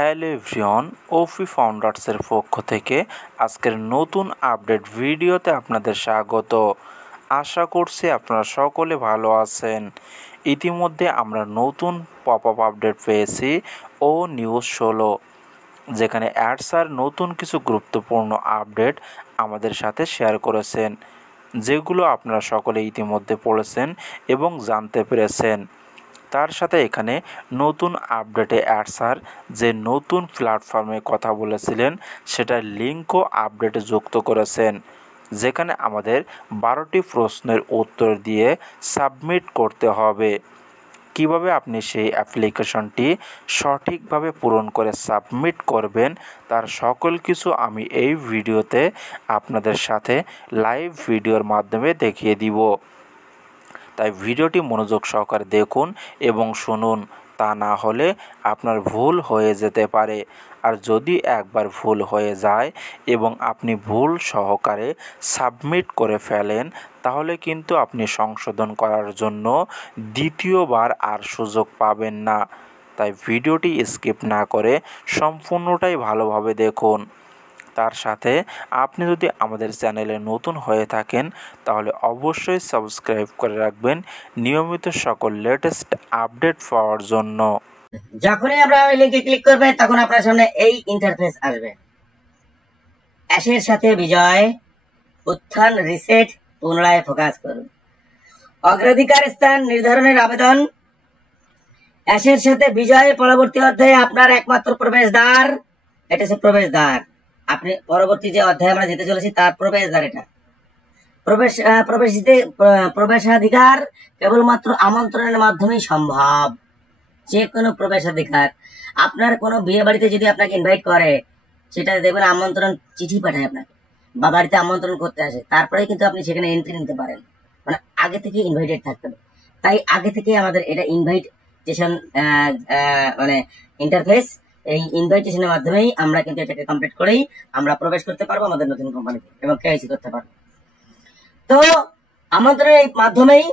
Hello everyone, ওফি ফাউন্ডার্সের পক্ষ থেকে আজকের নতুন আপডেট ভিডিওতে আপনাদের স্বাগত। আশা করছি আপনারা সকলে ভালো আছেন। ইতিমধ্যে আমরা নতুন পপ আপ আপডেট পেয়েছি ও নিউজ 16, যেখানে অ্যাডসার নতুন কিছু গুরুত্বপূর্ণ আপডেট আমাদের সাথে শেয়ার করেছেন, যেগুলো আপনারা সকলে ইতিমধ্যে পড়েছেন এবং জানতে পেরেছেন। তার সাথে এখানে নতুন আপডেটে অ্যাডসার যে নতুন প্ল্যাটফর্মে কথা বলেছিলেন সেটার লিঙ্কও আপডেটে যুক্ত করেছেন, যেখানে আমাদের 12টি প্রশ্নের উত্তর দিয়ে সাবমিট করতে হবে। কিভাবে আপনি সেই অ্যাপ্লিকেশনটি সঠিকভাবে পূরণ করে সাবমিট করবেন তার সকল কিছু আমি এই ভিডিওতে আপনাদের সাথে লাইভ ভিডিওর মাধ্যমে দেখিয়ে দিব। তাই ভিডিওটি মনোযোগ সহকারে দেখুন এবং শুনুন, তা না হলে আপনার ভুল হয়ে যেতে পারে। আর যদি একবার ভুল হয়ে যায় এবং আপনি ভুল সহকারে সাবমিট করে ফেলেন, তাহলে কিন্তু আপনি সংশোধন করার জন্য দ্বিতীয়বার আর সুযোগ পাবেন না। তাই ভিডিওটি স্কিপ না করে সম্পূর্ণটাই ভালোভাবে দেখুন। তার সাথে আপনি যদি আমাদের চ্যানেলে নতুন হয়ে থাকেন তাহলে অবশ্যই সাবস্ক্রাইব করে রাখবেন নিয়মিত সকল লেটেস্ট আপডেট পাওয়ার জন্য। যখনই আমরা ওই লিংকে ক্লিক করবেন তখন আপনার সামনে এই ইন্টারফেস আসবে। অ্যাশের সাথে বিজয়, উত্থান, রিসেট, পুনরায় ফোকাস করুন, অগ্রাধিকার স্থান নির্ধারণের আবেদন, অ্যাশের সাথে বিজয় পরবর্তী অধ্যায়ে আপনার একমাত্র প্রবেশদ্বার। এটা হচ্ছে প্রবেশদ্বার। আপনি পরবর্তী যে অধ্যায়ে আমরা যেতে চলেছি তার প্রবেশদ্বার। এটা প্রবেশাধিকার কেবলমাত্র আমন্ত্রণের মাধ্যমেই সম্ভব। যে কোনো প্রবেশাধিকার, আপনার কোনো বিয়ে বাড়িতে যদি আপনাকে ইনভাইট করে, সেটা দেখবেন আমন্ত্রণ চিঠি পাঠায় আপনাকে বা বাড়িতে আমন্ত্রণ করতে আসে, তারপরে কিন্তু আপনি সেখানে এন্ট্রি নিতে পারেন। মানে আগে থেকে ইনভাইটেড থাকতে হবে। তাই আগে থেকে আমাদের এটা ইনভাইটেশন মানে ইন্টারফেস, এই ইনভাইটেশনের মাধ্যমেই আমরা কিন্তু এটাকে কমপ্লিট করেই আমরা প্রবেশ করতে পারবো আমাদের নতুন কোম্পানিতে এবং কেওয়াইসি করতে পারবো। তো আমন্ত্রণের এই মাধ্যমেই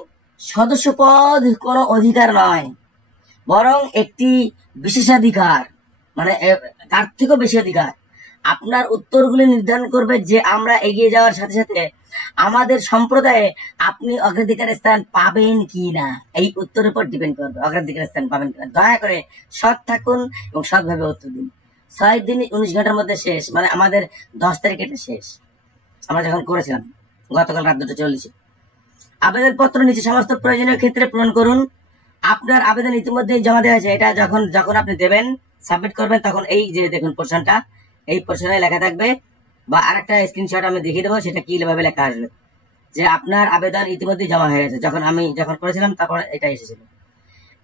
সদস্যপদ কোনো অধিকার নয়, বরং একটি বিশেষাধিকার, মানে তার থেকেও বেশি অধিকার। আপনার উত্তরগুলি নির্ধারণ করবে যে আমরা এগিয়ে যাওয়ার সাথে সাথে আমাদের সম্প্রদায়ে আপনি অগ্রাধিকার স্থান পাবেন কি না, এই উত্তরের উপর ডিপেন্ড করবে অগ্রাধিকার স্থান পাবেন কিনা। দয়া করে সৎ থাকুন এবং সৎভাবে উত্তর দিন। 6 দিন 19 ঘন্টার মধ্যে শেষ, মানে আমাদের 10 তারিখে এটা শেষ। আমরা যখন করেছিলাম গতকাল রাত 2:40। আবেদনপত্র নিচে সমস্ত প্রয়োজনীয় ক্ষেত্রে পূরণ করুন। আপনার আবেদন ইতিমধ্যেই জমা দেওয়া হয়েছে। এটা যখন আপনি দেবেন, সাবমিট করবেন, তখন এই যে দেখুন পোর্শনটা, এই পোর্শনে লেখা থাকবে, বা আরেকটা স্ক্রিনশট আমি দেখিয়ে দেবো, সেটা কিভাবে লেখা আসবে যে আপনার আবেদন ইতিমধ্যেই জমা হয়ে গেছে। যখন করেছিলাম তারপর এটা এসেছিল।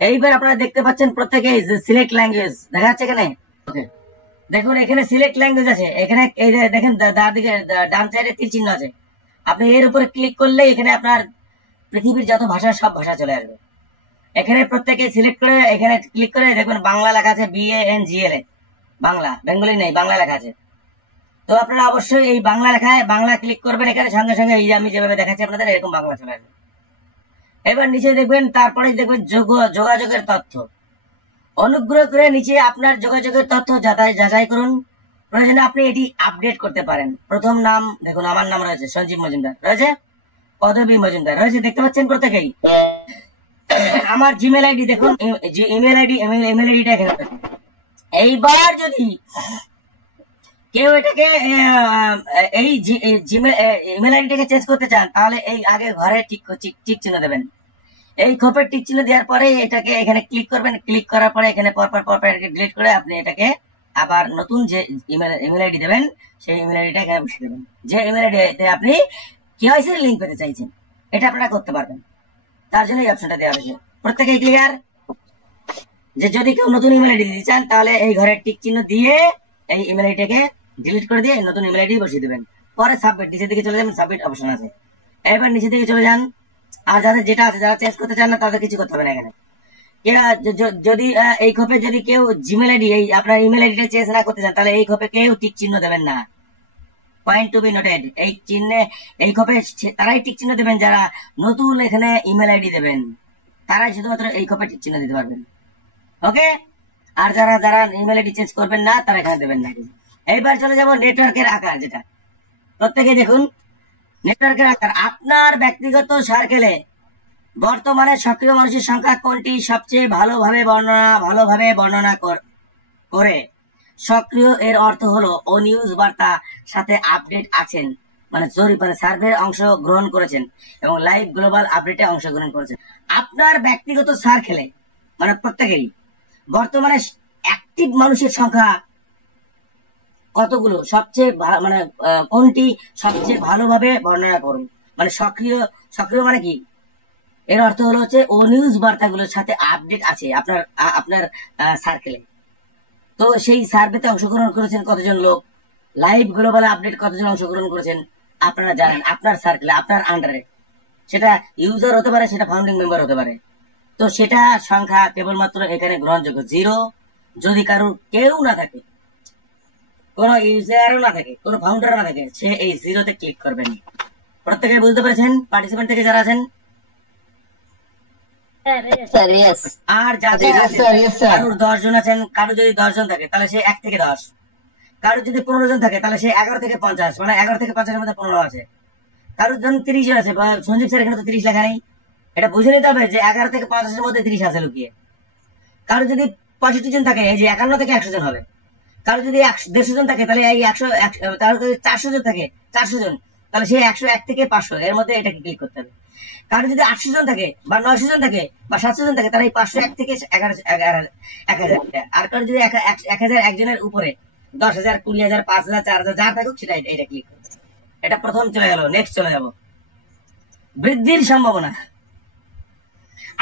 এইবার আপনারা দেখতে পাচ্ছেন প্রত্যেকে সিলেক্ট ল্যাঙ্গুয়েজ দেখা যাচ্ছে এখানে। ওকে, দেখুন এখানে সিলেক্ট ল্যাঙ্গুয়েজ আছে। এখানে এই যে দেখেন ডান সাইডে তীর চিহ্ন আছে। আপনি এর উপরে ক্লিক করলে এখানে আপনার পৃথিবীর যত ভাষা সব ভাষা চলে আসবে। এখানে প্রত্যেকে সিলেক্ট করে এখানে ক্লিক করে দেখবেন বাংলা লেখা আছে, BANGLA, বাংলা, বেঙ্গলি নেই, বাংলা লেখা আছে। তো আপনারা অবশ্যই এই বাংলা লেখায় বাংলা ক্লিক করবেন। এখানে সঙ্গে সঙ্গে এই যে আমি যেভাবে দেখাচ্ছি আপনাদের এরকম বাংলা চলে আসবে। এবার নিচে দেখবেন, তারপরে দেখবেন যোগাযোগের তথ্য। অনুগ্রহ করে নিচে আপনার যোগাযোগের তথ্য যাচাই করুন। প্রয়োজনে আপনি এটি আপডেট করতে পারেন। প্রথম নাম দেখুন, আমার নাম রয়েছে সঞ্জীব মজুমদার, রয়েছে পদবী মজুমদার রয়েছে, দেখতে পাচ্ছেন প্রত্যেকেই। আমার জিমেল আইডি দেখুন, ইমেল আইডিটা এখানে। এইবার যদি কেউ এটাকে এই ইমেল আইডিটাকে চেঞ্জ করতে চান, তাহলে এই আগে ঘরে টিক চিহ্ন দেবেন। এই খোপের টিক চিহ্ন দেওয়ার পরে এটাকে এখানে ক্লিক করবেন। ক্লিক করার পরে এখানে পরপর ডিলিট করে আপনি এটাকে আবার নতুন যে ইমেল আইডি দেবেন, সেই ইমেল আইডিটা এখানে বসিয়ে দেবেন। যে ইমেল আইডিতে আপনি কেওয়াইসির লিঙ্ক পেতে চাইছেন, এটা আপনারা করতে পারবেন। তার জন্য এই অপশনটা দেওয়া হয়েছে। প্রত্যেকেই ক্লিয়ার যে যদি কেউ নতুন ইমেল আইডি দিতে চান, তাহলে এই ঘরের টিক চিহ্ন দিয়ে এই ইমেল আইডিটাকে ডিলিট করে দিয়ে নতুন ইমেল আইডি বসিয়ে দেবেন। পরে সাবমিট, নিচের দিকে চলে যাবেন, সাবমিট অপশন আছে। এবার নিচের দিকে চলে যান। আর যাদের যেটা আছে, যারা চেঞ্জ করতে চান না, তাদের কিছু করতে হবে না। এখানে যদি এই খোপে যদি কেউ জিমেল আইডি এই আপনার ইমেল আইডিটা চেঞ্জ না করতে চান, তাহলে এই খোপে কেউ টিক চিহ্ন দেবেন না। পয়েন্ট টু বি নোটেড, এই চিহ্নে এই খোপে তারাই টিক চিহ্ন দেবেন যারা নতুন এখানে ইমেল আইডি দেবেন, তারাই শুধুমাত্র এই খোপে টিক চিহ্ন দিতে পারবেন। ওকে, আর যারা যারা ইমেল আইডি চেঞ্জ করবেন না তারা এখানে দেবেন না। এইবার চলে যাব নেটওয়ার্কের আকার, যেটা প্রত্যেকে দেখুন। নেটওয়ার্কের আকার আপনার ব্যক্তিগত সার্কেলে বর্তমানে সক্রিয় মানুষের সংখ্যা কোনটি সবচেয়ে ভালোভাবে বর্ণনা করে। সক্রিয় এর অর্থ হলো ও নিউজ বার্তা সাথে আপডেট আছেন, মানে সার্ভে অংশগ্রহণ করেছেন এবং লাইভ গ্লোবাল আপডেটে অংশগ্রহণ করেছেন। আপনার ব্যক্তিগত সার্কেলে মানে প্রত্যেকেরই বর্তমানে অ্যাক্টিভ মানুষের সংখ্যা কতগুলো, কোনটি সবচেয়ে ভালোভাবে বর্ণনা করুন। মানে সক্রিয় মানে কি, এর অর্থ হলো হচ্ছে ও নিউজ বার্তাগুলোর সাথে আপডেট আছে আপনার সার্কেলে। তো সেই সার্ভেতে অংশগ্রহণ করেছেন কতজন লোক, লাইভ গ্লোবাল আপডেট কতজন অংশগ্রহণ করেছেন আপনারা জানেন আপনার সার্কেলে, আপনার আন্ডারে। সেটা ইউজার হতে পারে, সেটা ফাউন্ডিং মেম্বার হতে পারে। তো সেটা সংখ্যা কেবলমাত্র এখানে গ্রহণযোগ্য 0। যদি কারোর কেউ না থাকে, কোনো ইউজারও না থাকে, কোনো ফাউন্ডারও না থাকে, সে এই 0তে ক্লিক করবেন। প্রত্যেকে বুঝতে পেরেছেন কার্টিসিপেন্ট থেকে যারা আছেন? আর যাদের কারোর 10 জন আছেন, কারো যদি 10 জন থাকে তাহলে সে 1 থেকে 10, কারো যদি 15 জন থাকে তাহলে সে 11 থেকে 50, মানে 11 থেকে 50 এর মধ্যে 15 আছে। কারোর জন 30 জন আছে, সঞ্জীব স্যার এখানে তো 30 লেখা নেই, এটা বুঝে নিতে হবে যে 11 থেকে 50 এর মধ্যে 30 আছে লুকিয়ে। কারো যদি 65 জন থাকে, এই যে 51 থেকে 100 জন হবে। কারো যদি 150 জন থাকে তাহলে এই 100, কারো যদি 400 জন থাকে, 400 জন, তাহলে সে 101 থেকে 500 এর মধ্যে এটাকে ক্লিক করতে হবে। কারো যদি 800 জন থাকে বা 900 জন থাকে বা 700 জন থাকে, তাহলে এই 501 থেকে 1000, আর কারো যদি 1000 একজনের উপরে 10,000, 20,000, 5,000, 4,000 যা থাকুক সেটা এটা ক্লিক করতে। এটা প্রথম চলে গেল। নেক্সট চলে যাব বৃদ্ধির সম্ভাবনা।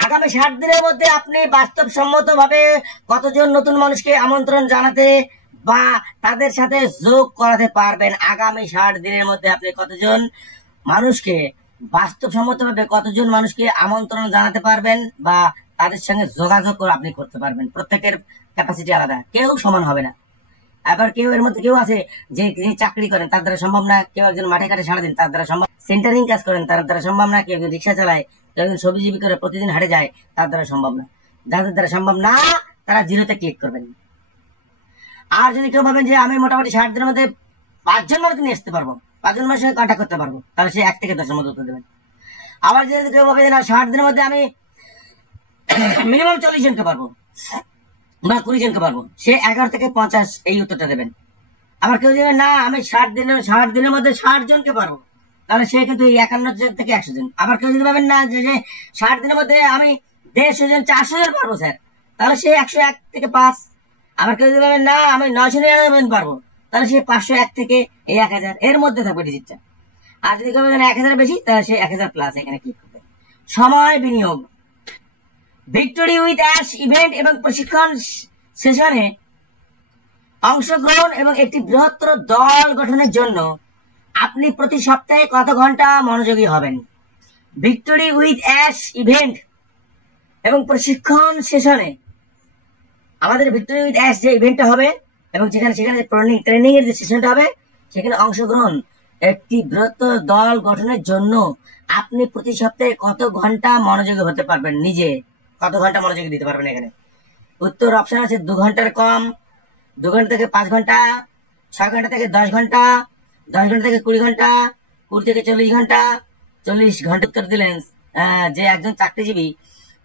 আগামী 60 দিনের মধ্যে আপনি বাস্তবসম্মতভাবে কতজন নতুন মানুষকে আমন্ত্রণ জানাতে বা তাদের সাথে যোগ করাতে পারবেন? আগামী 60 দিনের মধ্যে আপনি কতজন মানুষকে বাস্তবসম্মতভাবে কতজন মানুষকে আমন্ত্রণ জানাতে পারবেন বা তাদের সঙ্গে যোগাযোগ আপনি করতে পারবেন? প্রত্যেকের ক্যাপাসিটি আলাদা, কেউ সমান হবে না। আবার কেউ এর মধ্যে কেউ আছে যে চাকরি করেন, তার দ্বারা সম্ভব না। কেউ একজন মাঠে ঘাটে সারাদিন, তার দ্বারা সম্ভব। সেন্টারিং কাজ করেন, তার দ্বারা সম্ভব না। কেউ একজন রিক্সা চালায়, কেউ একজন সবজিজীবী করে প্রতিদিন হাটে যায়, তার দ্বারা সম্ভব না। যাদের দ্বারা সম্ভব না তারা 0তে ক্লিক করবেন। আর যদি কেউ ভাবেন যে আমি মোটামুটি 60 দিনের মধ্যে 5 জন মানুষ নিয়ে আসতে পারবো, 5 জন মানুষের সঙ্গে কন্ট্যাক্ট করতে পারবো, তাহলে সে 1 থেকে 10 এর মধ্যে উত্তর দেবেন। আবার যদি কেউ ভাবে না 60 দিনের মধ্যে আমি মিনিমাম 40 জনকে পারবো বা 20 জনকে পারবো, সে 11 থেকে 50 এই উত্তরটা দেবেন। আবার কেউ যদি না আমি 60 দিনের মধ্যে 60 জনকে পারবো, তাহলে সে কিন্তু 51 জন থেকে 100 জন। আবার কেউ যদি ভাবেন না যে 60 দিনের মধ্যে আমি 150 জন, 400 জন পারবো স্যার, তাহলে সে 101 থেকে 5। আবার কেউ যদি ভাবেন না আমি 999 জন পারবো, তাহলে সে 501 থেকে 1000 এর মধ্যে থাকবে ডিজিটটা। আর যদি কেউ ভাবেন 1000 বেশি, তাহলে সে 1000 প্লাস এখানে ক্লিক করবে। সময় বিনিয়োগ। ভিক্টোরি উইথ অ্যাশ ইভেন্ট এবং প্রশিক্ষণ সেশনে অংশগ্রহণ এবং একটি বৃহত্তর দল গঠনের জন্য আপনি প্রতি সপ্তাহে কত ঘন্টা মনোযোগী হবেন? ভিক্টোরি উইথ অ্যাশ ইভেন্ট এবং প্রশিক্ষণ সেশনে আমাদের ভিক্টোরি উইথ অ্যাশ যে ইভেন্টটা হবে এবং সেখানে ট্রেনিং এর যে সেশনটা হবে, সেখানে অংশগ্রহণ একটি বৃহত্তর দল গঠনের জন্য আপনি প্রতি সপ্তাহে কত ঘন্টা মনোযোগী হতে পারবেন? নিজে কত ঘন্টা মনোযোগী দিতে পারবেন? এখানে উত্তর অপশন আছে 2 ঘন্টার কম, 2 ঘন্টা থেকে 5 ঘন্টা, 6 ঘন্টা থেকে 10 ঘন্টা, 10 ঘন্টা থেকে 20 ঘন্টা, 20 থেকে 40 ঘন্টা, 40 ঘন্টা। উত্তর দিলেন যে একজন চাকরিজীবী,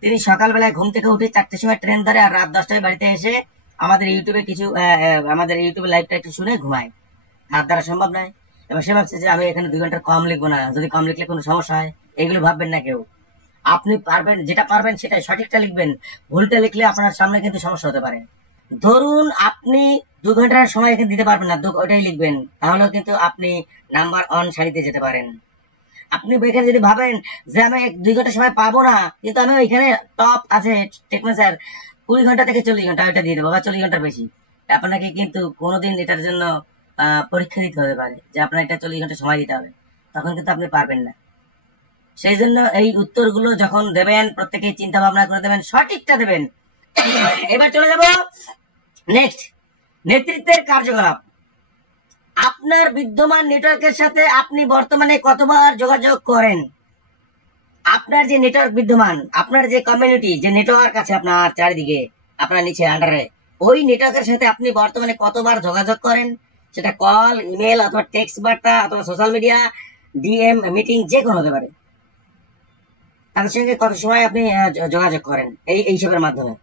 তিনি সকালবেলায় ঘুম থেকে উঠে 4টের সময় ট্রেন ধরে আর রাত 10টায় বাড়িতে এসে আমাদের ইউটিউবে লাইভটা একটু শুনে ঘুমায়। তার দ্বারা সম্ভব নয়। এবার সে ভাবছে যে আমি এখানে 2 ঘন্টার কম লিখবো না, যদি কম লিখলে কোনো সমস্যা হয়, এগুলো ভাববেন না কেউ। আপনি পারবেন, যেটা পারবেন সেটাই সঠিকটা লিখবেন। ভুলটা লিখলে আপনার সামনে কিন্তু সমস্যা হতে পারে। ধরুন আপনি 2 ঘন্টার সময় এখানে দিতে পারবেন না, ওইটাই লিখবেন, তাহলেও কিন্তু আপনি নাম্বার 1 সারিতে যেতে পারেন। আপনি এখানে যদি ভাবেন যে আমি 2 ঘন্টা সময় পাবো না, কিন্তু আমি এখানে টপ আছে টেকনো স্যার 20 ঘন্টা থেকে 40 ঘন্টা, ওইটা দিয়ে দেবো, বা 40 ঘন্টার বেশি, আপনাকে কিন্তু কোনোদিন এটার জন্য পরীক্ষা দিতে হতে পারে যে আপনার এটা 40 ঘন্টা সময় দিতে হবে, তখন কিন্তু আপনি পারবেন না। সেই জন্য এই উত্তরগুলো যখন দেবেন প্রত্যেকে চিন্তা ভাবনা করে দেবেন, সঠিকটা দেবেন। এবার চলে যাব নেক্সট, নেতৃত্বের কার্যকলাপ। আপনার বিদ্যমান নেটওয়ার্কের সাথে আপনি বর্তমানে কতবার যোগাযোগ করেন? আপনার যে নেটওয়ার্ক বিদ্যমান, আপনার যে কমিউনিটি, যে নেটওয়ার্ক আছে আপনার চারিদিকে, আপনার নিচে আন্ডারে, ওই নেটওয়ার্কের সাথে আপনি বর্তমানে কতবার যোগাযোগ করেন, সেটা কল, ইমেল অথবা টেক্সট বার্তা অথবা সোশ্যাল মিডিয়া, ডিএম, মিটিং, যে কোনো হতে পারে। তাদের সঙ্গে কত সময় আপনি যোগাযোগ করেন এইসবের মাধ্যমে।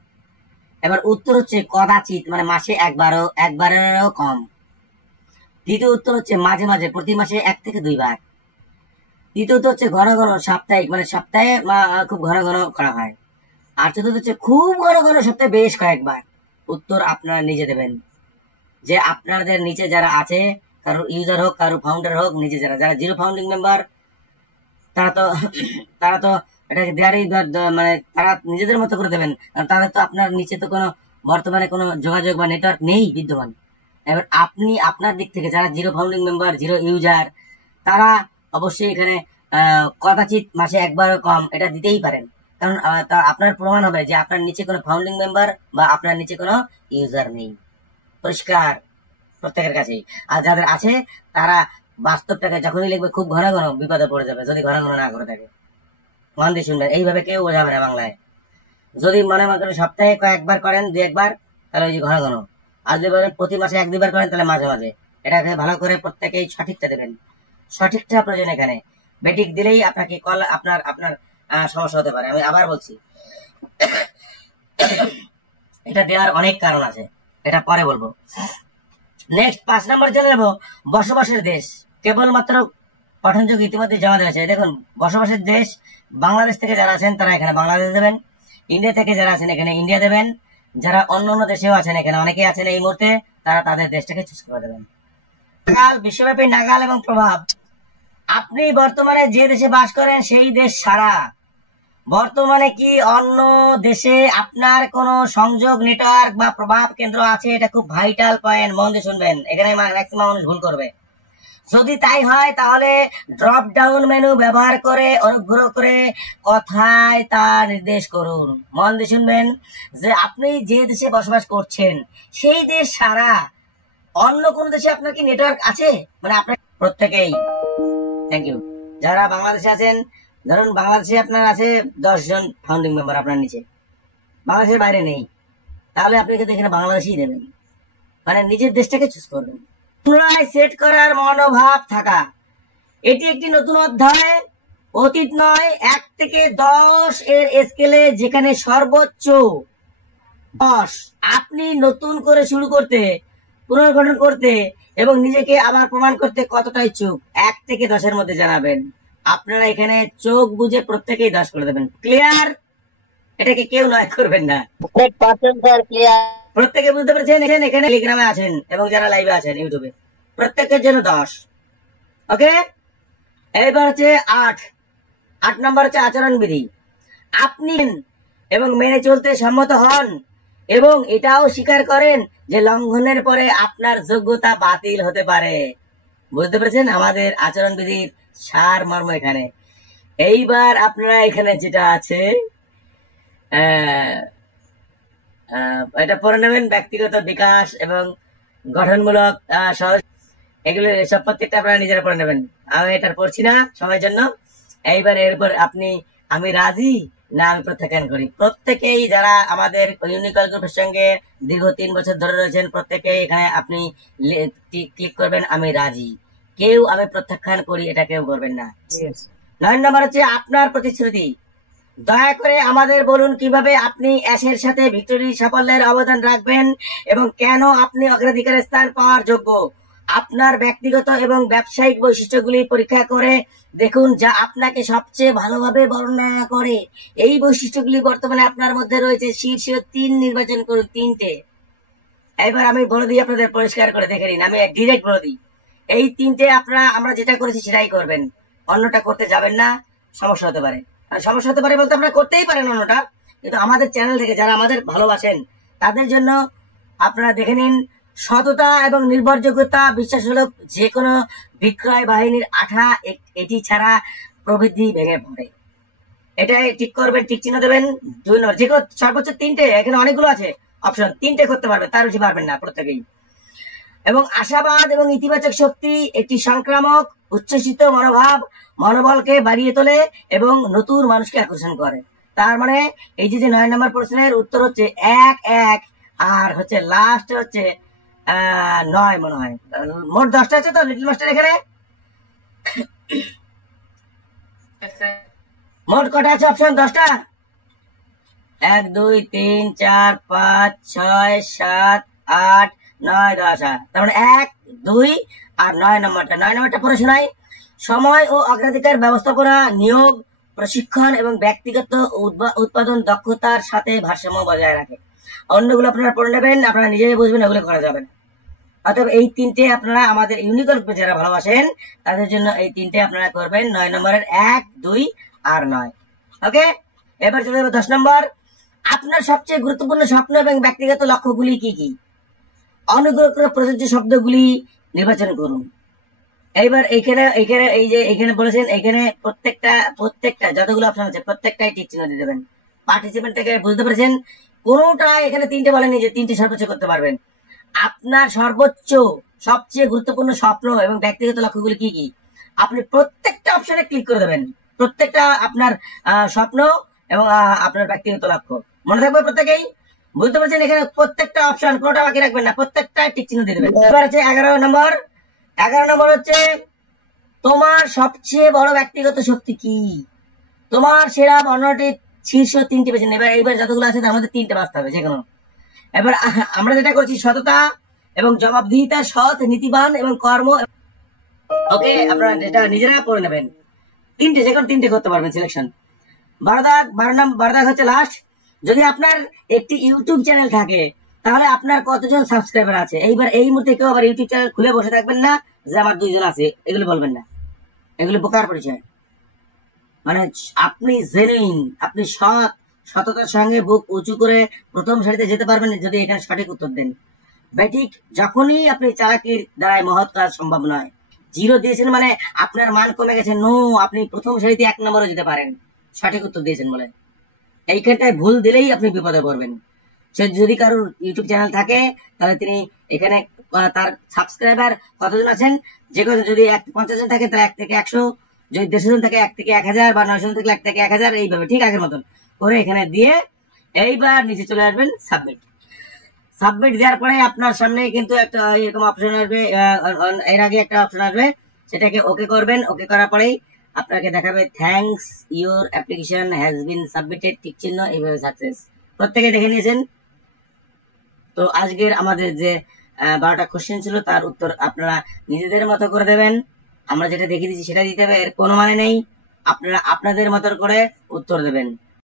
এবার উত্তর হচ্ছে কদাচিৎ, মানে মাসে একবারেরও কম। দ্বিতীয় উত্তর হচ্ছে মাঝে মাঝে, প্রতি মাসে 1 থেকে 2 বার। তৃতীয়ত হচ্ছে ঘন ঘন, সাপ্তাহিক, মানে সপ্তাহে খুব ঘন ঘন করা হয়। আর চতুর্থ হচ্ছে খুব ঘন ঘন, সপ্তাহে বেশ কয়েকবার। উত্তর আপনারা নিজে দেবেন, যে আপনাদের নিচে যারা আছে, কারো ইউজার হোক, কারো ফাউন্ডার হোক, নিচে যারা জিরো ফাউন্ডিং মেম্বার, তারা তো এটাকে দেয়ারই, মানে তারা নিজেদের মতো করে দেবেন, কারণ তাদের তো আপনার নিচে তো কোনো বর্তমানে কোনো যোগাযোগ বা নেটওয়ার্ক নেই বিদ্যমান। এবার আপনি আপনার দিক থেকে যারা zero founding member, zero user, তারা অবশ্যই এখানে কদাচিৎ মাসে একবারও কম এটা দিতেই পারেন, কারণ আপনার প্রমাণ হবে যে আপনার নিচে কোনো ফাউন্ডিং মেম্বার বা আপনার নিচে কোনো ইউজার নেই। পরিষ্কার প্রত্যেকের কাছেই। আর যাদের আছে তারা বাস্তবটাকে যখনই লিখবে খুব ঘন ঘন বিপদে পড়ে যাবে, যদি ঘন ঘন না করে থাকে। মন দিয়ে শুনবেন, এইভাবে কেউ বোঝাবে না বাংলায়। যদি মনে করেন সপ্তাহে কয়েকবার করেন, 2-1 বার, তাহলে ওই যে ঘন ঘন। আর যদি বলেন প্রতি মাসে 1-2 বার করেন, তাহলে মাঝে মাঝে। এটাকে ভালো করে প্রত্যেকেই সঠিকটা দেবেন। সঠিকটা প্রয়োজন এখানে। বেটিক দিলেই আপনাকে কল, আপনার সমস্যা হতে পারে। আমি আবার বলছি, এটা দেওয়ার অনেক কারণ আছে, এটা পরে বলবো। নেক্সট 5 নম্বর চলে যাবো, বসবাসের দেশ। কেবলমাত্র পঠনযোগ্য ইতিমধ্যে জমা দিয়েছে। দেখুন, বসবাসের দেশ, বাংলাদেশ থেকে যারা আছেন তারা এখানে বাংলাদেশ দেবেন, ইন্ডিয়া থেকে যারা আছেন এখানে ইন্ডিয়া দেবেন, যারা অন্য অন্য দেশেও আছেন, এখানে অনেকেই আছেন এই মুহূর্তে, তারা তাদের দেশটাকে চুজ করে দেবেন। নাগাল, বিশ্বব্যাপী নাগাল এবং প্রভাব। আপনি বর্তমানে যে দেশে বাস করেন সেই দেশ ছাড়া বর্তমানে কি অন্য দেশে আপনার কোনো সংযোগ, নেটওয়ার্ক বা প্রভাব কেন্দ্র আছে? এটা খুব ভাইটাল পয়েন্ট, মন দিয়ে শুনবেন। এখানে ম্যাক্সিমাম মানুষ ভুল করবে। যদি তাই হয় তাহলে ড্রপ ডাউন মেনু ব্যবহার করে অনুগ্রহ করে কথায় তা নির্দেশ করুন। মন দিয়ে শুনবেন, যে আপনি যে দেশে বসবাস করছেন সেই দেশ ছাড়া অন্য কোন দেশে আপনার কি নেটওয়ার্ক আছে? মানে আপনার প্রত্যেকেই, থ্যাংক ইউ, যারা বাংলাদেশে আছেন, ধরুন বাংলাদেশে আপনার আছে 10 জন ফাউন্ডিং মেম্বার, আপনার নিচে বাংলাদেশের বাইরে নেই, তাহলে আপনি কিন্তু এখানে বাংলাদেশই দেবেন, মানে নিজের দেশটাকে চুজ করবেন। পুনরায় সেট করার মনোভাব থাকা, এটি একটি নতুন অধ্যায়, অতীত নয়। 1 থেকে 10 এর স্কেলে যেখানে সর্বোচ্চ 10, আপনি নতুন করে শুরু করতে, পুনর্গঠন করতে এবং নিজেকে আবার প্রমাণ করতে কতটা ইচ্ছুক 1 থেকে 10 এর মধ্যে জানাবেন। আপনারা এখানে চোখ বুঝে প্রত্যেকেই 10 করে দেবেন। ক্লিয়ার? এটাকে কেউ নয় করবেন না, প্রত্যেকে বুঝতে পেরেছেন? এখানে টেলিগ্রামে আছেন এবং যারা লাইভে আছেন ইউটিউবে, প্রত্যেকের জন্য 10। ওকে, এবার হচ্ছে 8 নম্বর হচ্ছে আচরণবিধি। আপনি এবং মেনে চলতে সম্মত হন এবং এটাও স্বীকার করেন যে লঙ্ঘনের পরে আপনার যোগ্যতা বাতিল হতে পারে। বুঝতে পেরেছেন আমাদের আচরণবিধির সার মর্ম এখানে। এইবার আপনারা এখানে যেটা আছে এটা পড়ে নেবেন, ব্যক্তিগত বিকাশ এবং গঠনমূলক সহজ, এগুলো সব প্রত্যেকটা আপনারা নিজেরা পড়ে নেবেন। আমি এটা পড়ছি না সময়ের জন্য। এইবার এরপর আপনি আমি রাজি না আমি প্রত্যাখ্যান করি। প্রত্যেকেই যারা আমাদের ইউনিকল গ্রুপের সঙ্গে দীর্ঘ 3 বছর ধরে রয়েছেন, প্রত্যেকেই এখানে আপনি ক্লিক করবেন আমি রাজি। কেউ আমি প্রত্যাখ্যান করি এটা কেউ করবেন না। 9 নম্বর হচ্ছে আপনার প্রতিশ্রুতি। দয়া করে আমাদের বলুন কিভাবে আপনি অ্যাশের সাথে ভিক্টোরি সাফল্যের অবদান রাখবেন এবং কেন আপনি অগ্রাধিকারের স্থান পাওয়ার যোগ্য। আপনার ব্যক্তিগত এবং ব্যবসায়িক বৈশিষ্ট্যগুলি পরীক্ষা করে দেখুন যা আপনাকে সবচেয়ে ভালোভাবে বর্ণনা করে। এই বৈশিষ্ট্যগুলি বর্তমানে আপনার মধ্যে রয়েছে, শীর্ষ 3 নির্বাচন করুন, 3টে। এবার আমি বলে দিই, আপনাদের পরিষ্কার করে দেখে নিন, আমি ডিরেক্ট বলে দিই। এই 3টে আমরা যেটা করেছি সেটাই করবেন, অন্যটা করতে যাবেন না, সমস্যা হতে পারে। সমস্যা হতে পারে বলতে আপনারা করতেই পারেন অন্যটা, কিন্তু আমাদের চ্যানেল থেকে যারা আমাদের ভালোবাসেন তাদের জন্য আপনারা দেখে নিন। সততা এবং নির্ভরযোগ্যতা, বিশ্বাসমূলক যে কোনো বিক্রয় বাহিনীর আঠা, এটি ছাড়া প্রবৃদ্ধি ভেঙে পড়ে। এটাই ঠিক করবেন, ঠিক চিহ্ন দেবেন। 2 নম্বর, যে কোনো সর্বোচ্চ 3টে, এখানে অনেকগুলো আছে অপশন, 3টে করতে পারবেন, তার বেশি পারবেন না প্রত্যেকেই। এবং আশাবাদ এবং ইতিবাচক শক্তি, একটি সংক্রামক উচ্ছ্বসিত মনোবলকে বাড়িয়ে তোলে এবং নতুন মানুষকে আকর্ষণ করে। তার মানে এই যে 9 নম্বর প্রশ্নের উত্তর হচ্ছে 1 আর হচ্ছে লাস্ট হচ্ছে 9 মনে হয়। মোট 10টা আছে তো লিটল মাস্টার এখানে? মোট কটা আছে অপশন? 10টা। 1 2 3 4 5 6 7 8 9 10। তার মানে 1 2 আর 9 নম্বরটা পড়ে শোনাই। সময় ও অগ্রাধিকার ব্যবস্থাপনা, নিয়োগ, প্রশিক্ষণ এবং ব্যক্তিগত উৎপাদন দক্ষতার সাথে ভারসাম্য বজায় রাখে। অন্যগুলো আপনারা পড়ে নেবেন, আপনারা নিজেই বুঝবেন, এগুলো করা যাবে না। অতএব এই তিনটে আপনারা আমাদের ইউনিকর্ন যারা ভালোবাসেন তাদের জন্য এই তিনটে আপনারা করবেন। 9 নম্বরের 1 2 আর 9। ওকে, এবার চলে যাবে 10 নম্বর। আপনার সবচেয়ে গুরুত্বপূর্ণ স্বপ্ন এবং ব্যক্তিগত লক্ষ্যগুলি কি কি? অনুগ্রহ করে প্রযোজ্য শব্দগুলি নির্বাচন করুন। এইবার এইখানে এই যে এখানে বলেছেন, এখানে প্রত্যেকটা যতগুলো অপশন আছে প্রত্যেকটাই টিক চিহ্ন দিয়ে দেবেন। পার্টিসিপেন্ট থেকে বুঝতে পেরেছেন, কোনোটা এখানে তিনটে বলেনি যে তিনটে সর্বোচ্চ করতে পারবেন। আপনার সর্বোচ্চ সবচেয়ে গুরুত্বপূর্ণ স্বপ্ন এবং ব্যক্তিগত লক্ষ্যগুলি কি কি, আপনি প্রত্যেকটা অপশনে ক্লিক করে দেবেন। প্রত্যেকটা আপনার স্বপ্ন এবং আপনার ব্যক্তিগত লক্ষ্য মনে থাকবে প্রত্যেকেই। বুঝতে পারছেন, এখানে প্রত্যেকটা অপশন কোনোটা বাকি রাখবেন না, প্রত্যেকটা টিক চিহ্ন দিয়ে দেবেন। এবার হচ্ছে 11 নম্বর। 11 নম্বর হচ্ছে তোমার সবচেয়ে বড় ব্যক্তিগত শক্তি কি? তোমার সেরা বর্ণনাটি শীর্ষ 3টি বেছে নেবে। এইবার যতগুলো আছে তার মধ্যে 3টে বাঁচতে হবে যে কোনো। এবার আমরা যেটা করছি সততা এবং জবাবদিহিতা, সৎ, নীতিবান এবং কর্ম। ওকে, আপনারা যেটা নিজেরা পড়ে নেবেন। তিনটে, যে কোনো তিনটে করতে পারবেন সিলেকশন। 12 দাগ হচ্ছে লাস্ট। যদি আপনার একটি ইউটিউব চ্যানেল থাকে তাহলে আপনার কতজন সাবস্ক্রাইবার আছে? এইবার এই মুহূর্তে কেউ আবার ইউটিউব চ্যানেল খুলে বসে থাকবেন না যে আমার 2 জন আছে, এগুলো বলবেন না। এগুলো বোকার পরিচয়। মানে আপনি জেনুইন, আপনি সততার সঙ্গে বুক উঁচু করে প্রথম সারিতে যেতে পারবেন যদি এখানে সঠিক উত্তর দেন। ব্যাটিক যখনই আপনি চালাকির দ্বারাই মহৎ কাজ সম্ভব নয়। 0 দিয়েছেন মানে আপনার মান কমে গেছে। নো, আপনি প্রথম সারিতে 1 নম্বরে যেতে পারেন সঠিক উত্তর দিয়েছেন বলে। এইখানটায় ভুল দিলেই আপনি বিপদে পড়বেন। সে যদি কারোর ইউটিউব চ্যানেল থাকে তাহলে তিনি এখানে তার সাবস্ক্রাইবার কতজন আছেন, যে কোনো যদি 50 জন থাকে তাহলে 1 থেকে 100, যদি 150 জন থাকে 1 থেকে 1000, বা 900 জন থাকলে 1 থেকে 1000, এইভাবে ঠিক আগের মতন করে এখানে দিয়ে এইবার নিচে চলে আসবেন সাবমিট। সাবমিট দেওয়ার পরে আপনার সামনে কিন্তু একটা এরকম অপশন আসবে, এর আগে একটা অপশন আসবে, সেটাকে ওকে করবেন। ওকে করার পরেই আপনাকে দেখাবে thanks your application has been submitted, tick চিহ্ন, এইভাবে সাকসেস। প্রত্যেকে দেখে নিয়েছেন তো। আজকের আমাদের যে 12টা কোশ্চেন ছিল তার উত্তর আপনারা নিজেদের মতো করে দেবেন। আমরা যেটা দেখিয়ে দিচ্ছি সেটা দিতে হবে, এর কোনো মানে নেই। আপনারা আপনাদের মতো করে উত্তর দেবেন।